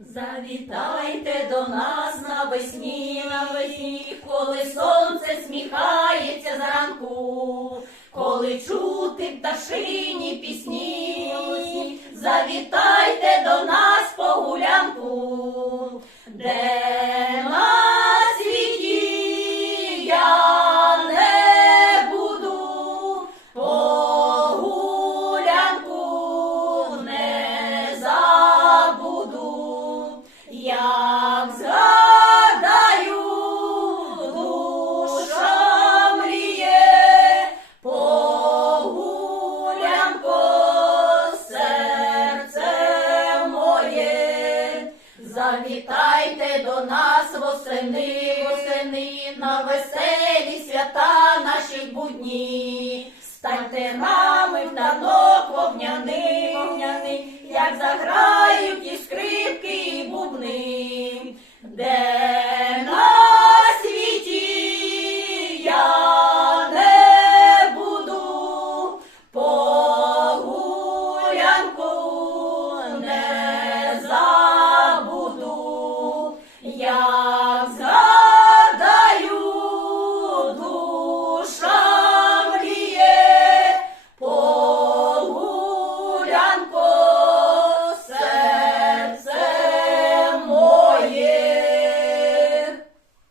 Завітайте до нас навесні, навесні, коли сонце сміхається зранку, коли чути пташині пісні, завітайте до нас по гулянку, де як душа мріє, погулянко, серце моє, завітайте до нас восени, восени, на веселі свята наші будні, станьте нами There.